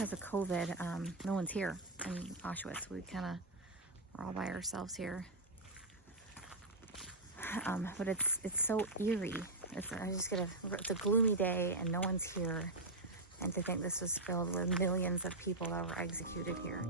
because of COVID, no one's here in Auschwitz. We kind of are all by ourselves here. But it's so eerie. It's a gloomy day and no one's here. And to think this was filled with millions of people that were executed here.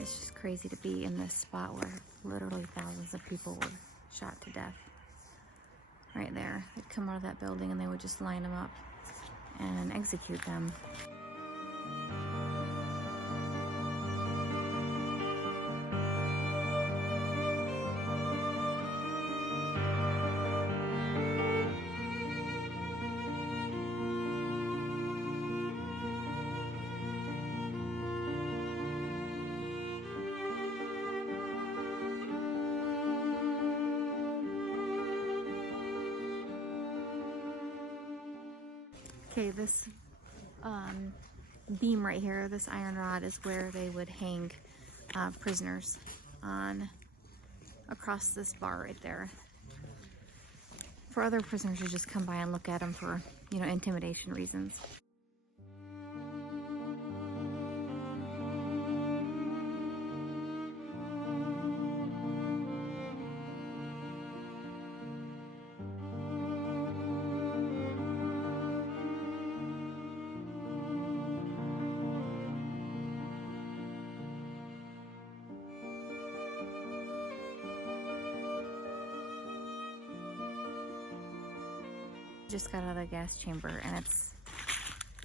It's just crazy to be in this spot where literally thousands of people were shot to death. Right there. They'd come out of that building and they would just line them up and execute them. Okay, this beam right here, this iron rod, is where they would hang prisoners on across this bar right there. For other prisoners to just come by and look at them for, you know, intimidation reasons. Just got out of the gas chamber and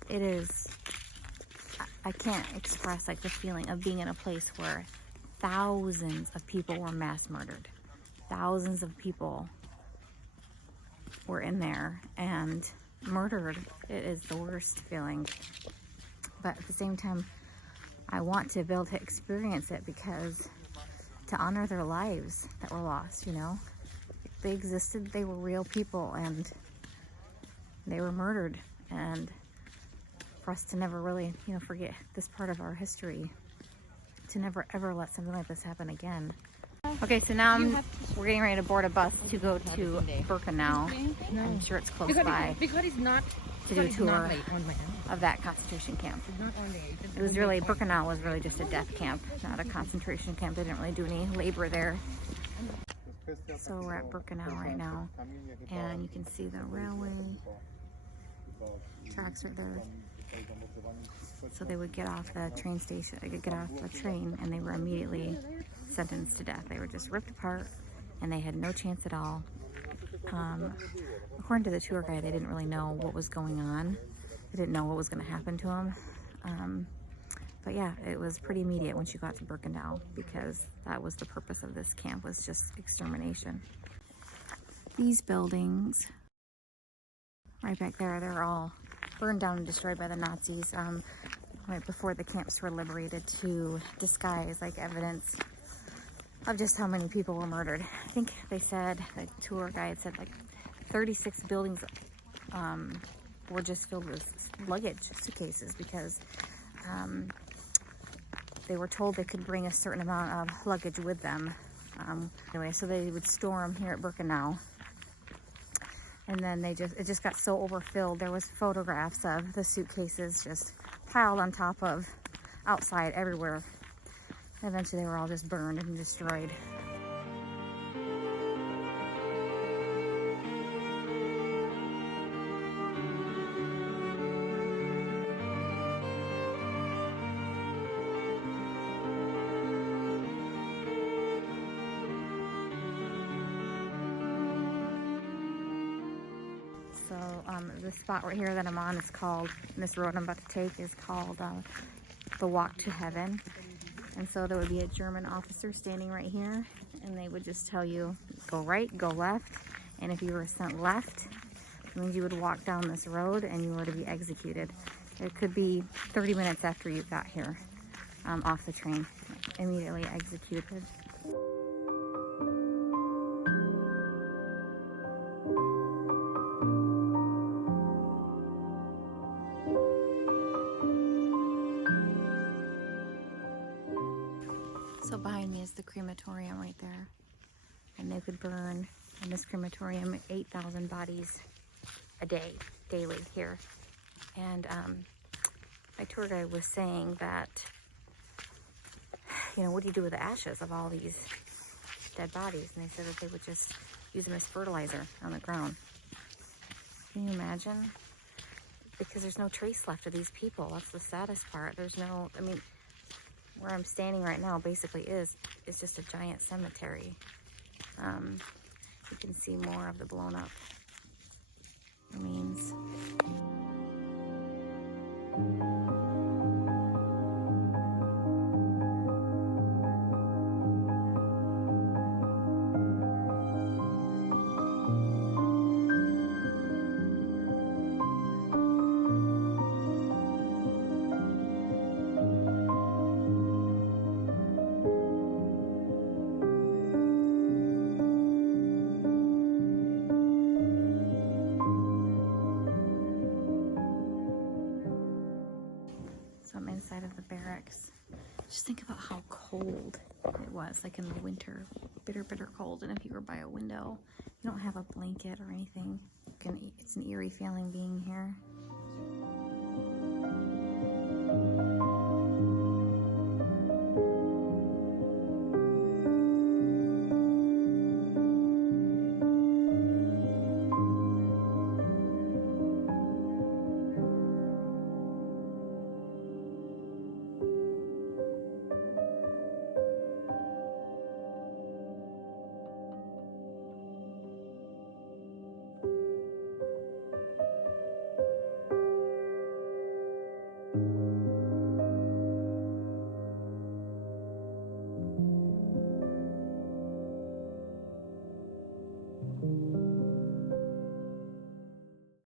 it is, I can't express like the feeling of being in a place where thousands of people were mass murdered. Thousands of people were in there and murdered. It is the worst feeling. But at the same time, I want to be able to experience it because to honor their lives that were lost, you know. They existed, they were real people, and they were murdered, and for us to never really, you know, forget this part of our history, to never ever let something like this happen again. Okay, so now we're getting ready to board a bus to go to Birkenau. I'm sure it's close by, to do a tour of that concentration camp. It was really, Birkenau was really just a death camp, not a concentration camp. They didn't really do any labor there. So we're at Birkenau right now, and you can see the railway tracks right there. So they would get off the train station, they could get off the train, and they were immediately sentenced to death. They were just ripped apart, and they had no chance at all. According to the tour guide, they didn't really know what was going on. They didn't know what was going to happen to them. But yeah, it was pretty immediate once you got to Birkenau, because that was the purpose of this camp, was just extermination. these buildings right back there, they're all burned down and destroyed by the Nazis right before the camps were liberated to disguise like evidence of just how many people were murdered. I think they said, the tour guide said, like 36 buildings were just filled with luggage, suitcases, because they were told they could bring a certain amount of luggage with them. Anyway, so they would store them here at Birkenau. And then it just got so overfilled. There was photographs of the suitcases just piled on top of outside everywhere. Eventually they were all just burned and destroyed. The spot right here that I'm on is called, and this road I'm about to take is called the Walk to Heaven. And so there would be a German officer standing right here, and they would just tell you, go right, go left, and if you were sent left, it means you would walk down this road and you were to be executed. It could be 30 minutes after you got here, off the train, immediately executed. So behind me is the crematorium right there, and they could burn in this crematorium 8,000 bodies a day, daily here. And my tour guide was saying that, you know, what do you do with the ashes of all these dead bodies? And they said that they would just use them as fertilizer on the ground. Can you imagine? Because there's no trace left of these people. That's the saddest part. There's no, I mean, where I'm standing right now basically is just a giant cemetery. You can see more of the blown up remains. Inside of the barracks. Just think about how cold it was, like in the winter, bitter, bitter cold. And if you were by a window, you don't have a blanket or anything. It's an eerie feeling being here.